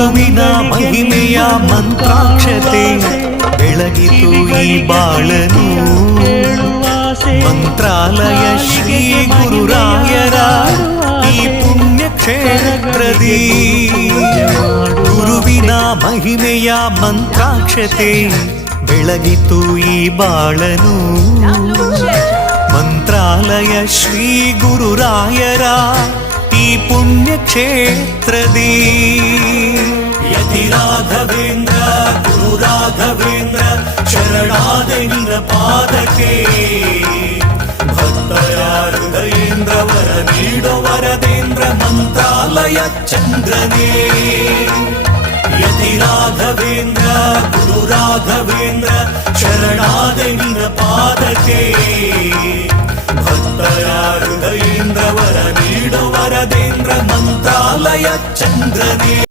ಗುರುವಿನ ಮಹಿಮೆಯ ಮಂತ್ರಾಕ್ಷತೆ ಬೆಳಗಿತು ಈ ಬಾಳನು. ಮಂತ್ರಾಲಯ ಶ್ರೀ ಗುರುರಾಯರ ಈ ಪುಣ್ಯ ಕ್ಷೇತ್ರದಿ ಗುರುವಿನ ಮಹಿಮೆಯ ಮಂತ್ರಾಕ್ಷತೆ ಬೆಳಗಿತು ಈ ಬಾಳನು. ಮಂತ್ರಾಲಯ ಶ್ರೀ ಗುರುರಾಯರ ಈ ಪುಣ್ಯ ಕ್ಷೇತ್ರದಿ ಯತಿ ರಾಘವೇಂದ್ರ ಗುರು ರಾಘವೇಂದ್ರ ಶರಣಾದ ನಿನ್ನ ಪಾದಕ್ಕೆ. ಭಕ್ತರ ಹೃದಯೇಂದ್ರ ವರ ನೀಡೋ ವರದೇಂದ್ರ ಮಂತ್ರಾಲಯ ಚಂದ್ರನೇ. ಯತಿ ರಾಘವೇಂದ್ರ ಗುರು ರಾಘವೇಂದ್ರ ಶರಣಾದ ನಿನ್ನ ಪಾದಕ್ಕೆ. ಭಕ್ತರ ಹೃದಯೇಂದ್ರ ವರ ನೀಡೋ ವರದೇಂದ್ರ ಮಂತ್ರಾಲಯ ಚಂದ್ರನೇ.